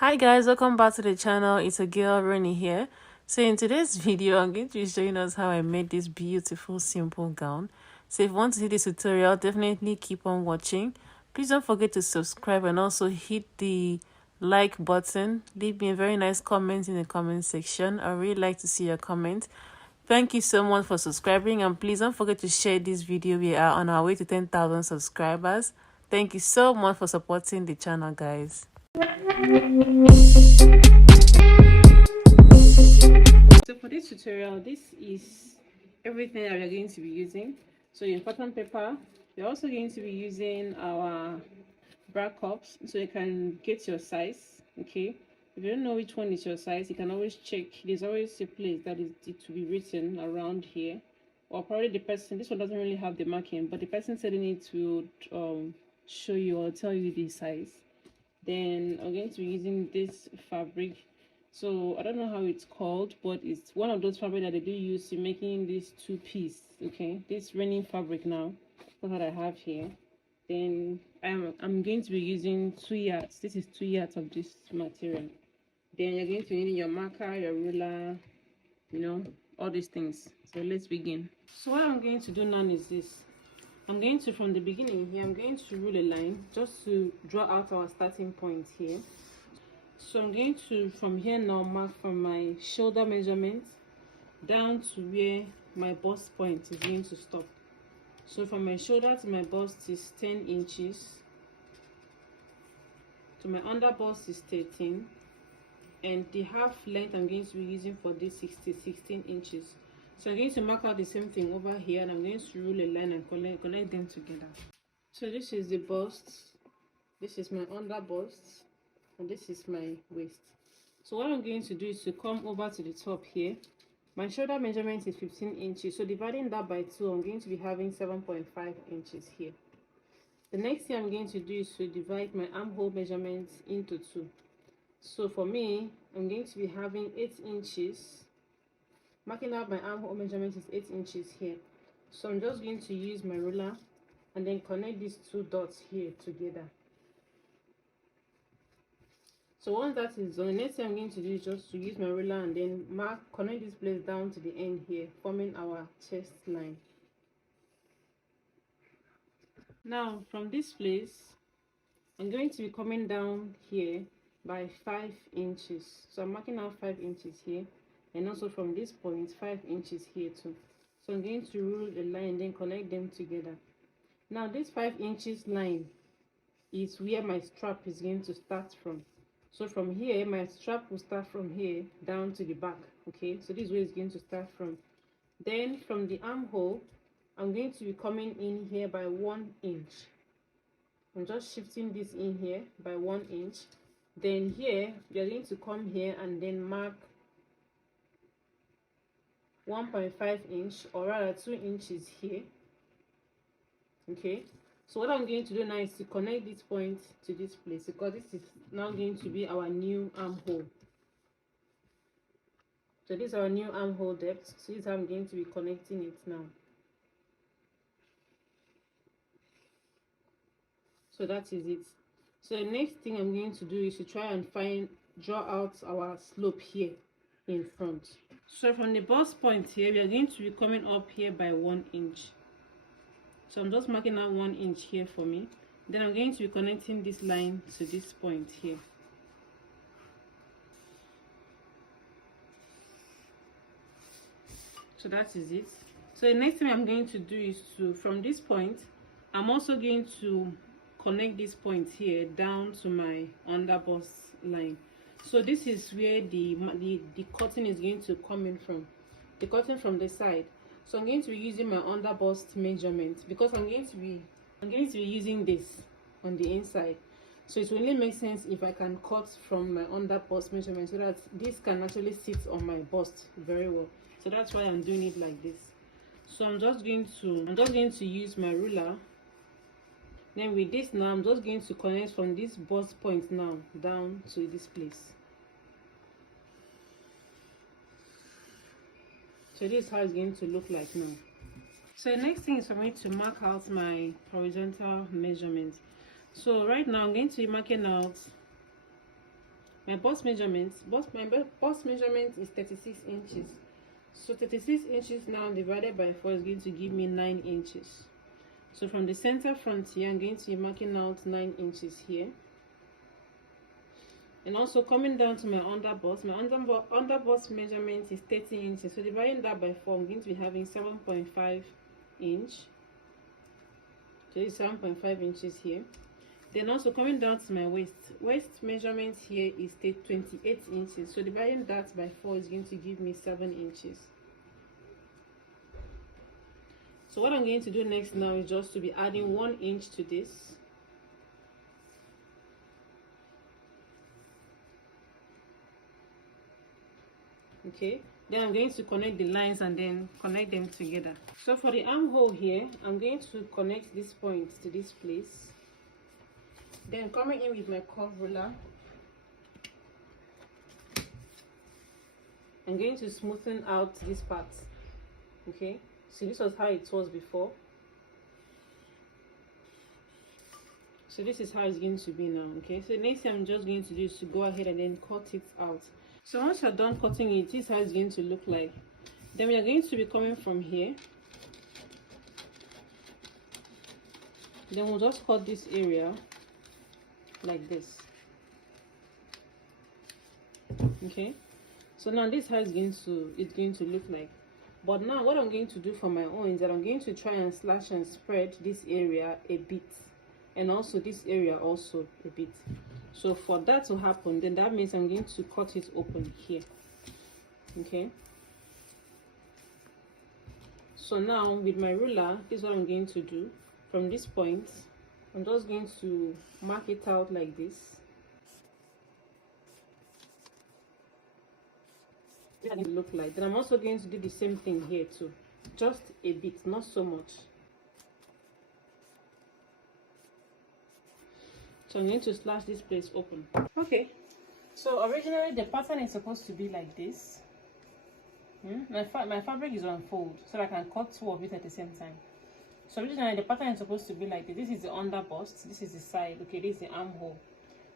Hi guys, welcome back to the channel. It's a girl Ronnie here. So in today's video I'm going to be showing us how I made this beautiful simple gown. So if you want to see this tutorial, definitely keep on watching. Please don't forget to subscribe and also hit the like button. Leave me a very nice comment in the comment section. I really like to see your comment. Thank you so much for subscribing, and please don't forget to share this video. We are on our way to 10,000 subscribers. Thank you so much for supporting the channel, guys. So for this tutorial, this is everything that we're going to be using. So your cotton paper, we're also going to be using our bra cups so you can get your size. Okay, if you don't know which one is your size, you can always check. There's always a place that is it to be written around here, or probably the person, this one doesn't really have the marking, but the person selling it will show you or tell you the size. Then I'm going to be using this fabric. So I don't know how it's called, but it's one of those fabric that they do use in making this two-piece. Okay, this raining fabric now. That's what I have here. Then I'm going to be using 2 yards. This is 2 yards of this material. Then you're going to be needing your marker, your ruler, you know, all these things. So let's begin. So what I'm going to do now is this. I'm going to, from the beginning here, I'm going to rule a line just to draw out our starting point here. So I'm going to, from here now, mark from my shoulder measurement down to where my bust point is going to stop. So from my shoulder to my bust is 10 inches. To my under bust is 13. And the half length I'm going to be using for this 16 inches. So I'm going to mark out the same thing over here, and I'm going to rule a line and connect them together. So this is the bust, this is my under bust, and this is my waist. So what I'm going to do is to come over to the top here. My shoulder measurement is 15 inches, so dividing that by 2, I'm going to be having 7.5 inches here. The next thing I'm going to do is to divide my armhole measurement into 2. So for me, I'm going to be having 8 inches. Marking out my armhole measurement is 8 inches here. So I'm just going to use my ruler and then connect these 2 dots here together. So once that is done, the next thing I'm going to do is just to use my ruler and then connect this place down to the end here, forming our chest line. Now from this place, I'm going to be coming down here by 5 inches. So I'm marking out 5 inches here, and also from this point 5 inches here too. So I'm going to rule the line and then connect them together. Now this 5 inches line is where my strap is going to start from. So from here, my strap will start from here down to the back. Okay, so this is where it's going to start from. Then from the armhole, I'm going to be coming in here by 1 inch. I'm just shifting this in here by 1 inch. Then here, you're going to come here and then mark 1.5 inch, or rather 2 inches here. Okay, so what I'm going to do now is to connect this point to this place, because this is now going to be our new armhole. So this is our new armhole depth. So this is how I'm going to be connecting it now. So that is it. So the next thing I'm going to do is to try and draw out our slope here in front. So from the bust point here, we are going to be coming up here by 1 inch. So I'm just marking out 1 inch here for me. Then I'm going to be connecting this line to this point here. So that is it. So the next thing I'm going to do is to, from this point, I'm also going to connect this point here down to my under bust line. So this is where the cotton is going to come in from, the cotton from the side. So I'm going to be using my under bust measurement, because I'm going to be using this on the inside. So it will only make sense if I can cut from my under bust measurement, so that this can actually sit on my bust very well. So that's why I'm doing it like this. So I'm just going to use my ruler. Then with this now, I'm just going to connect from this bust point now down to this place. So this is how it's going to look like now. So the next thing is for me to mark out my horizontal measurement. So right now I'm going to be marking out my bust measurement is 36 inches. So 36 inches now divided by 4 is going to give me 9 inches. So from the center front here, I'm going to be marking out 9 inches here. And also coming down to my underbust, my underbust measurement is 30 inches. So dividing that by 4, I'm going to be having 7.5 inch. So it's 7.5 inches here. Then also coming down to my waist measurement here is 28 inches. So dividing that by 4 is going to give me 7 inches. So what I'm going to do next now is just to be adding 1 inch to this. Okay, then I'm going to connect the lines and then connect them together. So for the armhole here, I'm going to connect this point to this place. Then coming in with my curve ruler, I'm going to smoothen out this part. Okay, so this was how it was before. So this is how it's going to be now. Okay, so next thing I'm just going to do is to go ahead and then cut it out. So once you're done cutting it, this is how it's going to look like. Then we are going to be coming from here. Then we'll just cut this area like this. Okay, so now this is how it's going to look like. But now what I'm going to do for my own is that I'm going to try and slash and spread this area a bit, and also this area also a bit. So for that to happen, then that means I'm going to cut it open here. Okay, so now with my ruler, this is what I'm going to do. From this point, I'm just going to mark it out like this. This is what it look like. Then I'm also going to do the same thing here too, just a bit, not so much. So I'm going to slash this place open. Okay, so originally the pattern is supposed to be like this. My fabric is on fold, so I can cut 2 of it at the same time. So originally the pattern is supposed to be like this. This is the underbust, this is the side. Okay, this is the armhole.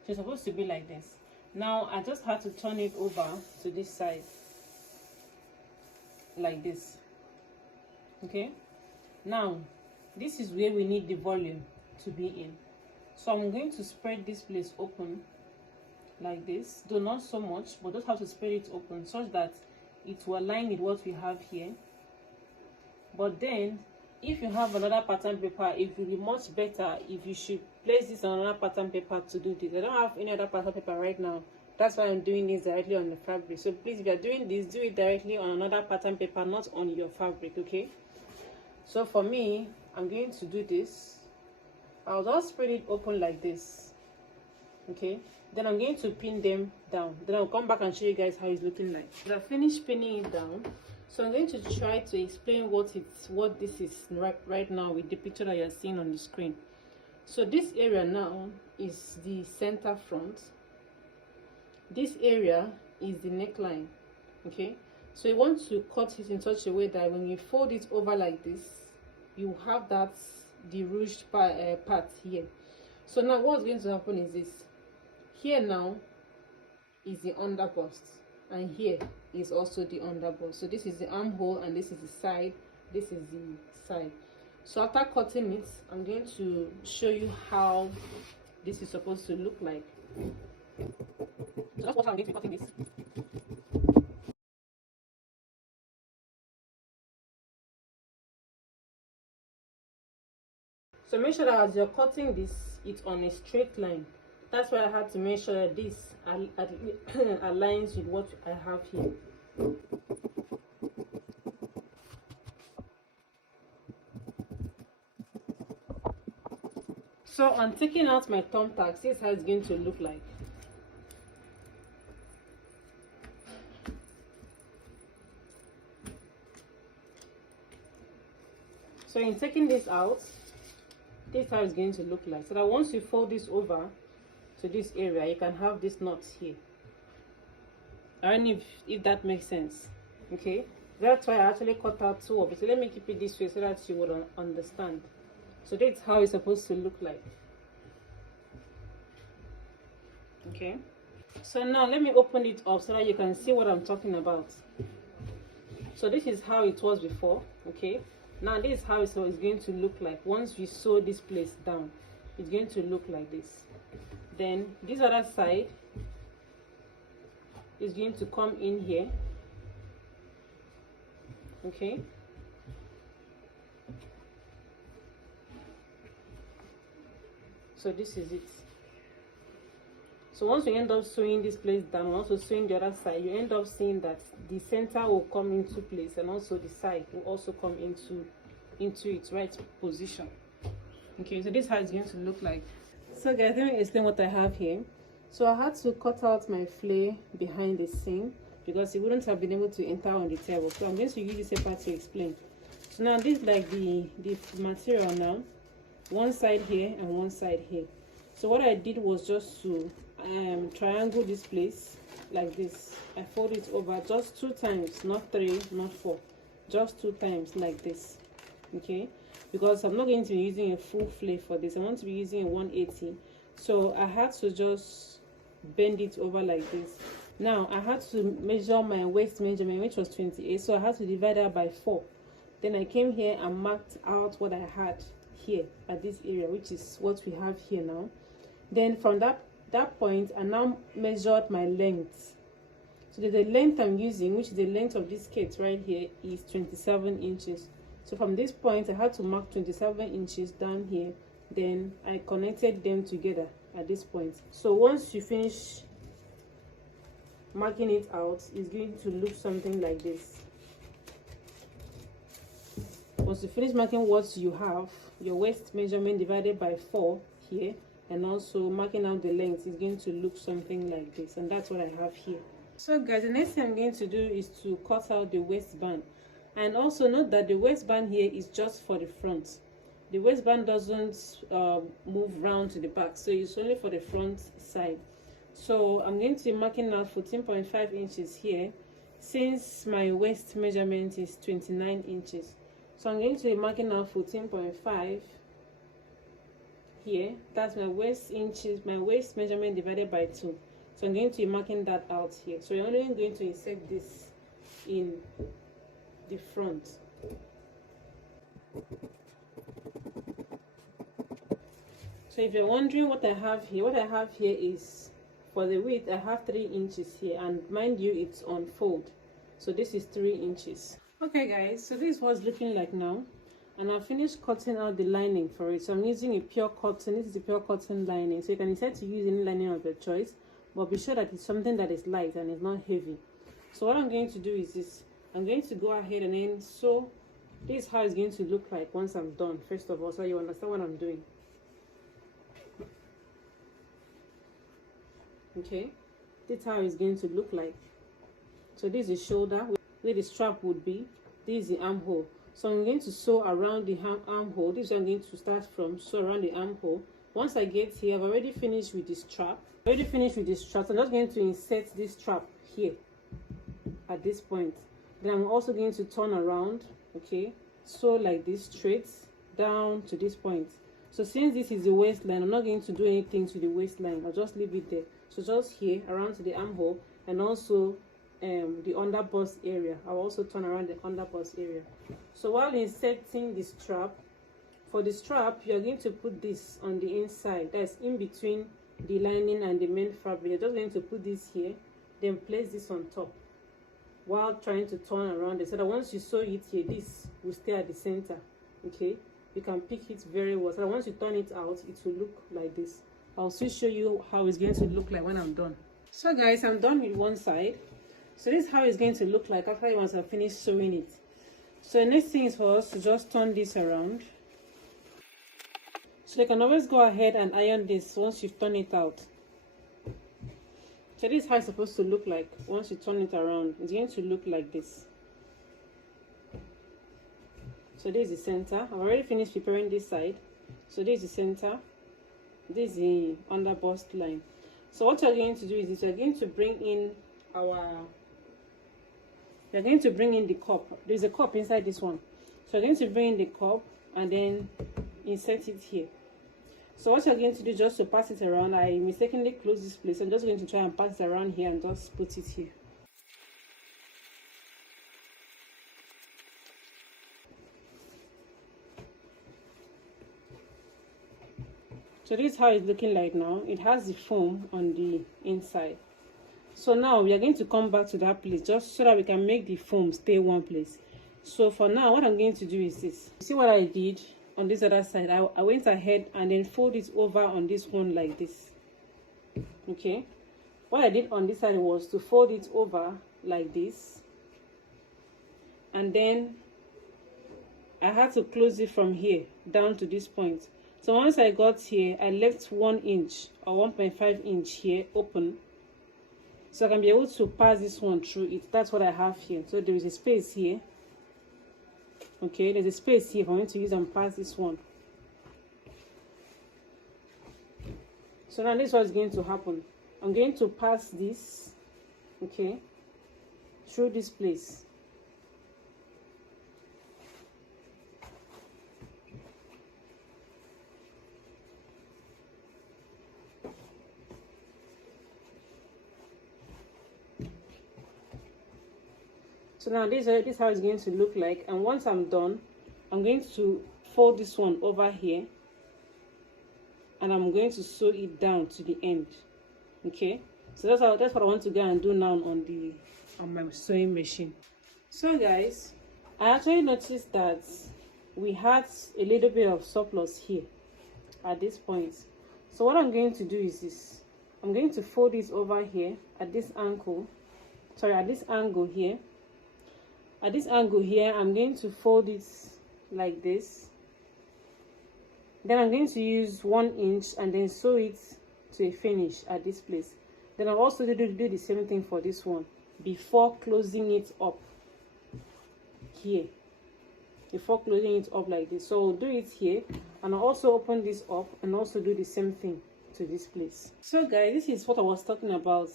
So it's supposed to be like this. Now I just had to turn it over to this side, like this. Okay, now this is where we need the volume to be in. So I'm going to spread this place open like this, though not so much, but just have to spread it open such that it will align with what we have here. But then if you have another pattern paper, it will be much better if you should place this on another pattern paper to do this. I don't have any other pattern paper right now, that's why I'm doing this directly on the fabric. So please, if you're doing this, do it directly on another pattern paper, not on your fabric. Okay, so for me, I'm going to do this. I'll just spread it open like this. Okay, then I'm going to pin them down. Then I'll come back and show you guys how it's looking like. I finished pinning it down, so I'm going to try to explain what this is right now with the picture that you're seeing on the screen. So this area now is the center front. This area is the neckline. Okay, so you want to cut it in such a way that when you fold it over like this, you have that the ruched part here. So now what's going to happen is this. Here now is the underbust, and here is also the underbust. So this is the armhole and this is the side, this is the side. So after cutting it, I'm going to show you how this is supposed to look like. So that's what I'm going to be cutting this. So make sure that as you're cutting this, it's on a straight line. That's why I had to make sure that this aligns with what I have here. So on taking out my thumbtacks, this is how it's going to look like. So in taking this out, this is how it's going to look like. So that once you fold this over to this area, you can have this knot here. I don't know if that makes sense. Okay, that's why I actually cut out 2 of it. So let me keep it this way so that you would understand. So that's how it's supposed to look like. Okay, So now let me open it up so that you can see what I'm talking about. So this is how it was before. Okay, now this is how it's going to look like once we sew this place down. It's going to look like this. Then this other side is going to come in here. Okay, so this is it. So once we end up sewing this place down, also sewing the other side, you end up seeing that the center will come into place, and also the side will also come into its right position. Okay, so this is how it's going to look like. So guys, let me explain what I have here. So I had to cut out my flare behind the seam because it wouldn't have been able to enter on the table. So I'm going to use this paper to explain. So now this is like the material now, one side here and one side here. So what I did was just to triangle this place like this. I fold it over just 2 times, not 3, not 4, just 2 times like this. Okay, because I'm not going to be using a full flare for this. I want to be using a 180. So I had to just bend it over like this. Now I had to measure my waist measurement, which was 28, so I had to divide that by 4. Then I came here and marked out what I had here at this area, which is what we have here now. Then from that point, I now measured my length. So the length I'm using, which is the length of this skirt right here, is 27 inches. So from this point, I had to mark 27 inches down here. Then I connected them together at this point. So once you finish marking it out, it's going to look something like this. Once you finish marking what you have, your waist measurement divided by 4 here, and also marking out the length, is going to look something like this. And that's what I have here. So guys, the next thing I'm going to do is to cut out the waistband. And also note that the waistband here is just for the front. The waistband doesn't move round to the back, so it's only for the front side. So I'm going to be marking out 14.5 inches here, since my waist measurement is 29 inches. So I'm going to be marking out 14.5 here. That's my waist inches, my waist measurement divided by 2. So I'm going to be marking that out here. So you're only going to insert this in the front. So if you're wondering what I have here is, for the width I have 3 inches here, and mind you, it's on fold, so this is 3 inches. Okay guys, so this is what's looking like now, and I finished cutting out the lining for it. So I'm using a pure cotton. This is a pure cotton lining, so you can decide to use any lining of your choice, but be sure that it's something that is light and is not heavy. So what I'm going to do is this. I'm going to go ahead and then sew. This is how it's going to look like once I'm done, first of all, so you understand what I'm doing. Okay, this is how it's going to look like. So this is shoulder where the strap would be. This is the armhole. So I'm going to sew around the armhole. This is where I'm going to start from. Sew around the armhole. Once I get here, I've already finished with this strap. So I'm just going to insert this strap here at this point. Then I'm also going to turn around. Okay, sew like this straight down to this point. So since this is the waistline, I'm not going to do anything to the waistline. I'll just leave it there. So just here around to the armhole, and also the under bust area. I'll also turn around the under bust area. So while inserting the strap, for the strap, you're going to put this on the inside. That's in between the lining and the main fabric. You're just going to put this here, then place this on top while trying to turn around it, so that once you sew it here, this will stay at the center. Okay, you can pick it very well, so that once you turn it out, it will look like this. I'll still show you how it's going to look like when I'm done. So guys, I'm done with one side. So this is how it's going to look like after once I finish sewing it. So the next thing is for us to just turn this around. So you can always go ahead and iron this once you've turned it out. So this is how it's supposed to look like once you turn it around. It's going to look like this. So this is the center. I've already finished preparing this side. So this is the center. This is the under bust line. So what you're going to do is this. You're going to bring in the cup. There's a cup inside this one. So you're going to bring in the cup and then insert it here. So what you're going to do, just to pass it around, I mistakenly close this place. I'm just going to try and pass it around here and just put it here. So this is how it's looking like now. It has the foam on the inside. So now we are going to come back to that place just so that we can make the foam stay one place. So for now, what I'm going to do is this. You see what I did on this other side? I went ahead and then fold it over on this one like this. Okay, what I did on this side was to fold it over like this, and then I had to close it from here down to this point. So once I got here, I left 1 inch or 1.5 inch here open, so I can be able to pass this one through it. That's what I have here. So there is a space here. Okay, there's a space here for me to use and pass this one. So now this is what's going to happen. I'm going to pass this, okay, through this place. So now this is how it's going to look like. And once I'm done, I'm going to fold this one over here, and I'm going to sew it down to the end. Okay, so that's what I want to go and do now on my sewing machine. So guys, I actually noticed that we had a little bit of surplus here at this point. So what I'm going to do is this. I'm going to fold this over here at this angle. Sorry, at this angle here. At this angle here, I'm going to fold it like this. Then I'm going to use 1 inch and then sew it to a finish at this place. Then I'll also do the same thing for this one before closing it up here. Before closing it up like this. So I'll do it here, and I'll also open this up and also do the same thing to this place. So guys, this is what I was talking about.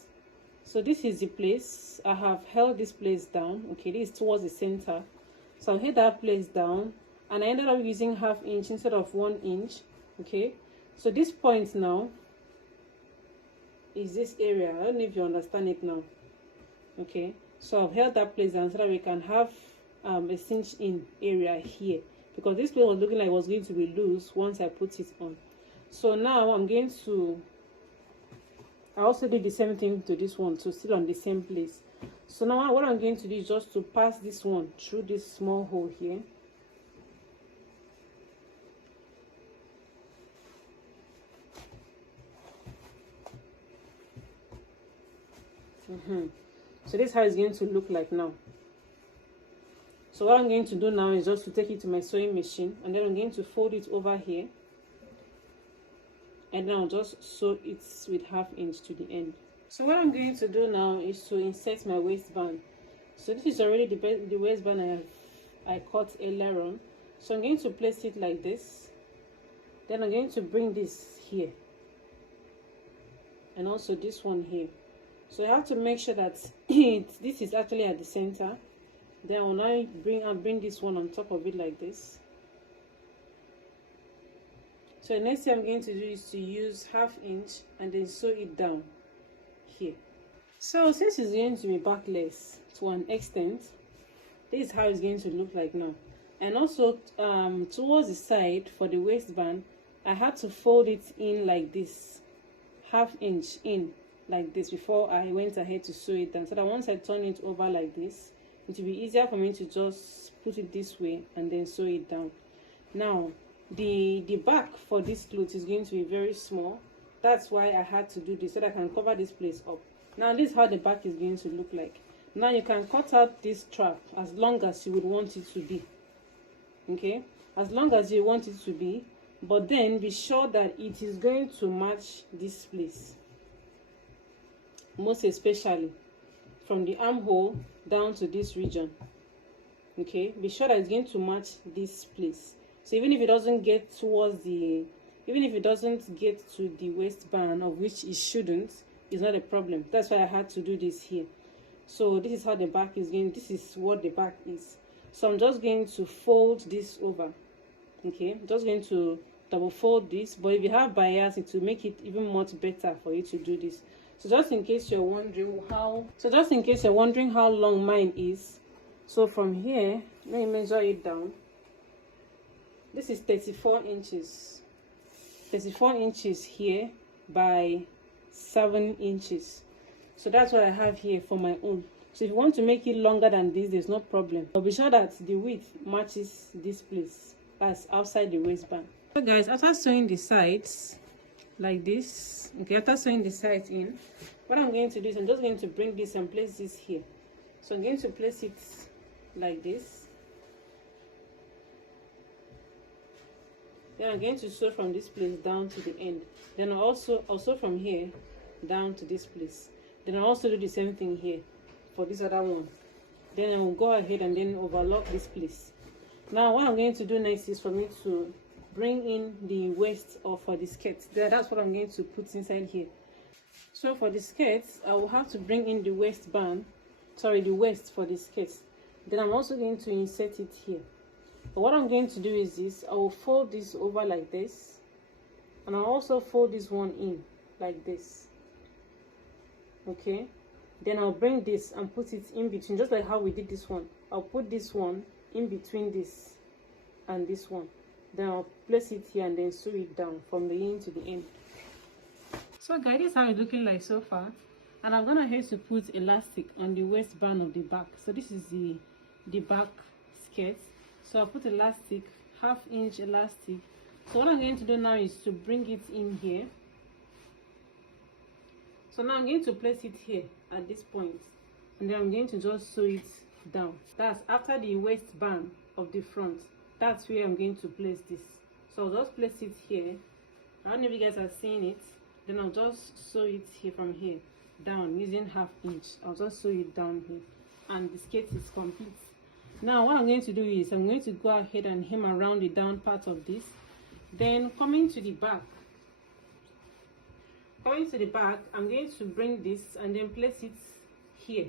So this is the place. I have held this place down. Okay, this is towards the center. So I'll hit that place down, and I ended up using 1/2 inch instead of 1 inch. Okay, so this point now is this area. I don't know if you understand it now. Okay, so I've held that place down so that we can have a cinch in area here, because this place was looking like it was going to be loose once I put it on. So now I'm going to, I also did the same thing to this one, to still on the same place. So now what I'm going to do is just to pass this one through this small hole here. So this is how it's going to look like now. So what I'm going to do now is just to take it to my sewing machine, and then I'm going to fold it over here, and then I'll just sew it with 1/2 inch to the end. So what I'm going to do now is to insert my waistband. So this is already the waistband I cut earlier on. So I'm going to place it like this. Then I'm going to bring this here, and also this one here. So you have to make sure that this is actually at the center. Then I'll now bring this one on top of it like this. So the next thing I'm going to do is to use 1/2 inch and then sew it down here. So since it's going to be backless to an extent, this is how it's going to look like now. And also towards the side for the waistband, I had to fold it in like this, 1/2 inch in like this before I went ahead to sew it down, so that once I turn it over like this, it will be easier for me to just put it this way and then sew it down. Now the back for this cloth is going to be very small. That's why I had to do this, so that I can cover this place up. Now this is how the back is going to look like. Now you can cut out this strap as long as you would want it to be. Okay, as long as you want it to be, but then be sure that it is going to match this place, most especially from the armhole down to this region. Okay, be sure that it's going to match this place. So even if it doesn't get towards the, even if it doesn't get to the waistband, of which it shouldn't, it's not a problem. That's why I had to do this here. So this is how the back is going. This is what the back is. So I'm just going to fold this over. Okay, I'm just going to double fold this, but if you have bias, it will make it even much better for you to do this. So just in case you're wondering how long mine is, so from here, let me measure it down. This is 34 inches. 34 inches here by 7 inches. So that's what I have here for my own. So if you want to make it longer than this, there's no problem. But be sure that the width matches this place. That's outside the waistband. So guys, after sewing the sides like this, okay, after sewing the sides in, what I'm going to do is I'm just going to bring this and place this here. So I'm going to place it like this. Then I'm going to sew from this place down to the end. Then I'll sew from here down to this place. Then I'll also do the same thing here for this other one. Then I will go ahead and then overlock this place. Now what I'm going to do next is for me to bring in the waist or for the skirt. That's what I'm going to put inside here. So for the skirts, I will have to bring in the waistband, sorry, the waist for the skirts. Then I'm also going to insert it here. But what I'm going to do is this, I will fold this over like this, and I'll also fold this one in like this. Okay, then I'll bring this and put it in between, just like how we did this one. I'll put this one in between this and this one. Then I'll place it here and then sew it down from the end to the end. So guys, this is how it's looking like so far. And I'm gonna have to put elastic on the waistband of the back. So this is the back skirt. So I'll put elastic, 1/2 inch elastic. So what I'm going to do now is to bring it in here. So now I'm going to place it here at this point, and then I'm going to just sew it down. That's after the waistband of the front. That's where I'm going to place this. So I'll just place it here. I don't know if you guys are seeing it. Then I'll just sew it here from here down using 1/2 inch. I'll just sew it down here, and the skirt is complete. Now what I'm going to do is I'm going to go ahead and hem around the down part of this. Then coming to the back, I'm going to bring this and then place it here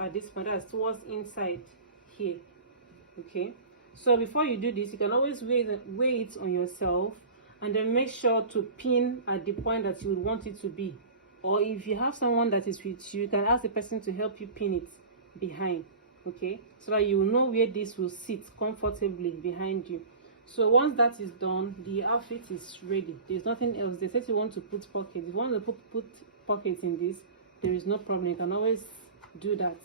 at this point. That's towards inside here. Okay, so before you do this, you can always weigh it on yourself, and then make sure to pin at the point that you would want it to be. Or if you have someone that is with you, you can ask the person to help you pin it behind. Okay, so that you will know where this will sit comfortably behind you. So once that is done, the outfit is ready. There's nothing else. They said you want to put pockets. If you want to put pockets in this, there is no problem. You can always do that.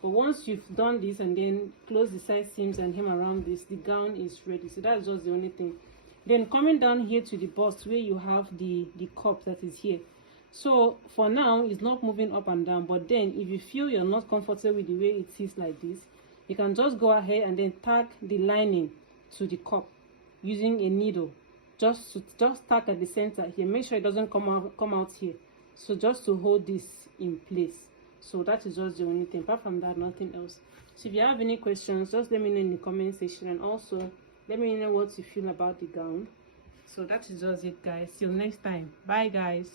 But once you've done this and then close the side seams and hem around this, the gown is ready. So that's just the only thing. Then coming down here to the bust where you have the cup that is here. So for now, it's not moving up and down. But then if you feel you're not comfortable with the way it sits like this, you can just go ahead and then tag the lining to the cup using a needle. Just tag at the center here. Make sure it doesn't come out here. So just to hold this in place. So that is just the only thing. Apart from that, nothing else. So if you have any questions, just let me know in the comment section, and also let me know what you feel about the gown. So that is just it, guys. Till next time. Bye, guys.